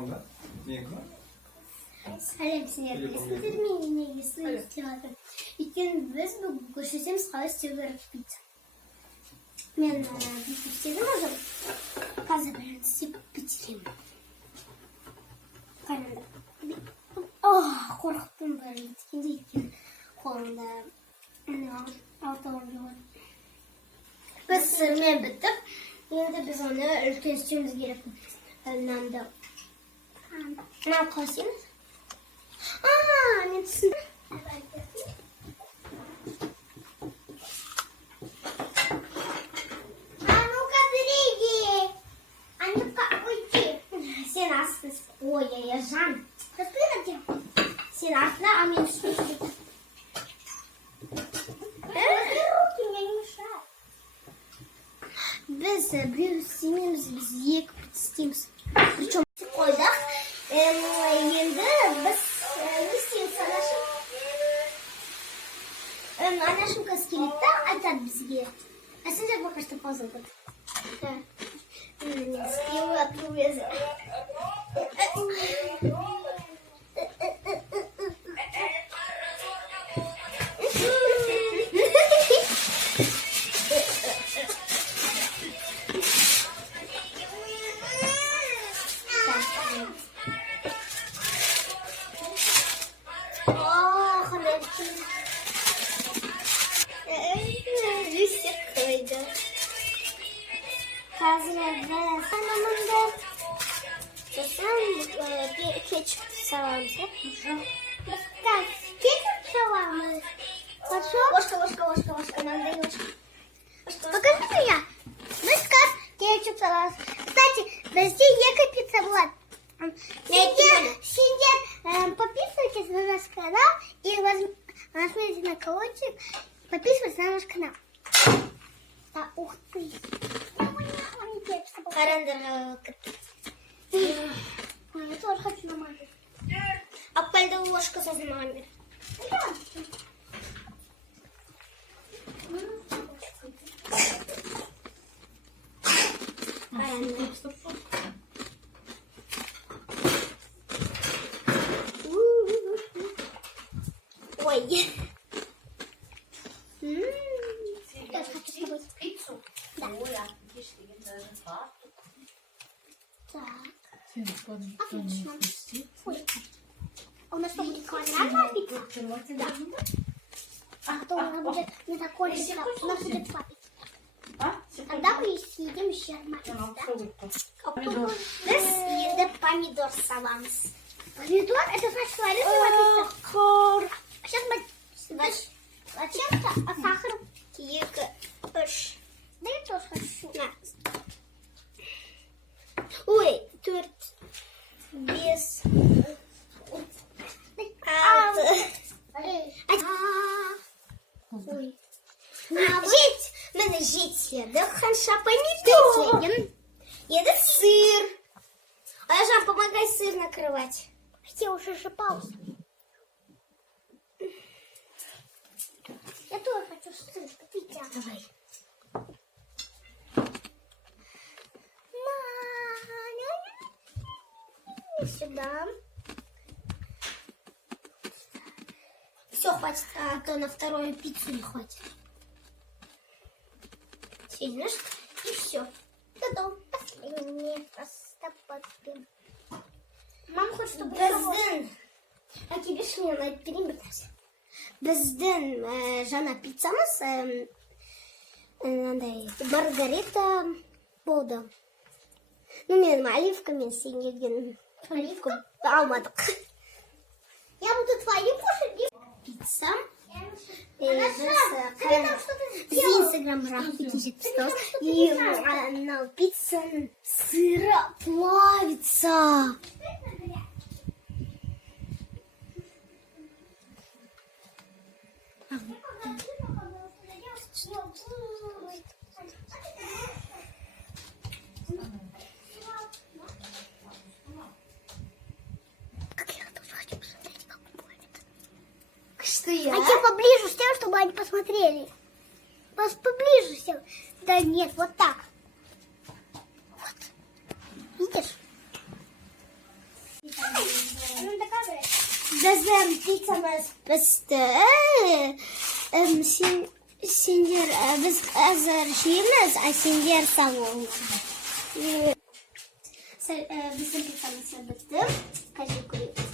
telefonda. Niye kılar? Сәлем сіздер мен негізі істеп жатырмын. Өйткені біз бүгін көрсетеміз қалай істеу керек пицца. Мен істедім уже. Қазір бірін істеп бітіремін. Қайнады. Қорқыттым бәрі еткенде өйткені қолымда алтауым жоқ. Біз сырмен біттік. Енді біз оны үлкен істеуіміз керек. Нанды. Мынау қосеміз. Мен түсіндім. Ну-ка, бери. А ну-ка, уйди. Сен астын. Ой, жан. Ты где? Сен астына, а мен үстіне. Руки мне не мешают. Біз біреу істемейміз, біз екі істейміз. Причем қойдық. Енді біз анашым қазір келеді да, айтады бізге. А сендер пока что пауза отыр. Не істеуі атыру өзі. Қазір санамында сосын кетчуп саламыз. Кетчуп саламыз. Ложка. Мынандай ложка. Покажи меня. Мы сказ кетчуп саламыз. Кстати, бізде екі пицца болады. Сендер подписывайтесь на наш канал и нажмите на колокольчик. Подписывайтесь на наш канал. Да, ух ты. Қарандарға я тоже хочу намазать. Аппальда ложка со мамой. Ой. Я хочу с тобой пиццу. Да. Так. Отлично. А у нас что, будет квадратная пицца? Да. А то она будет не такой же, у нас будет два пиццы. Тогда мы съедим еще одна пицца, да? Біз енді помидор саламыз. Помидор? Это значит ларисовая пицца? Сейчас мы... Зачем-то, а сахар? Екі, үш. Да я тоже хочу. Ой, 4, 5, 6. Ой. Надо жить. Да ханша помидор. Еда сыр. А я же помогай сыр накрывать. Я уже шипался. Я тоже хочу сыр. Пить. Давай. Сюда. Все, хватит, а то на вторую пиццу не хватит. Сидишь, и все. Готов. Последний. Просто подпим. Мама хочет, чтобы... Біздің. А тебе шмел на переметать. Біздің жаңа пиццамыз маргарита болды. Ну, мен оливкамен сен оливку алмадық. Я буду твою кушать. Пицца. Біз инстаграмға пицца. И на пицца сыра плавится. А я поближе с тем, чтобы они посмотрели. Поближе с тем. Да нет, вот так. Вот. Видишь? Bizim pizzamız pişti. Sindir, biz hazır şeyimiz, sindir savun. Bizim pizzamız bitti. Kaşık koyuyoruz.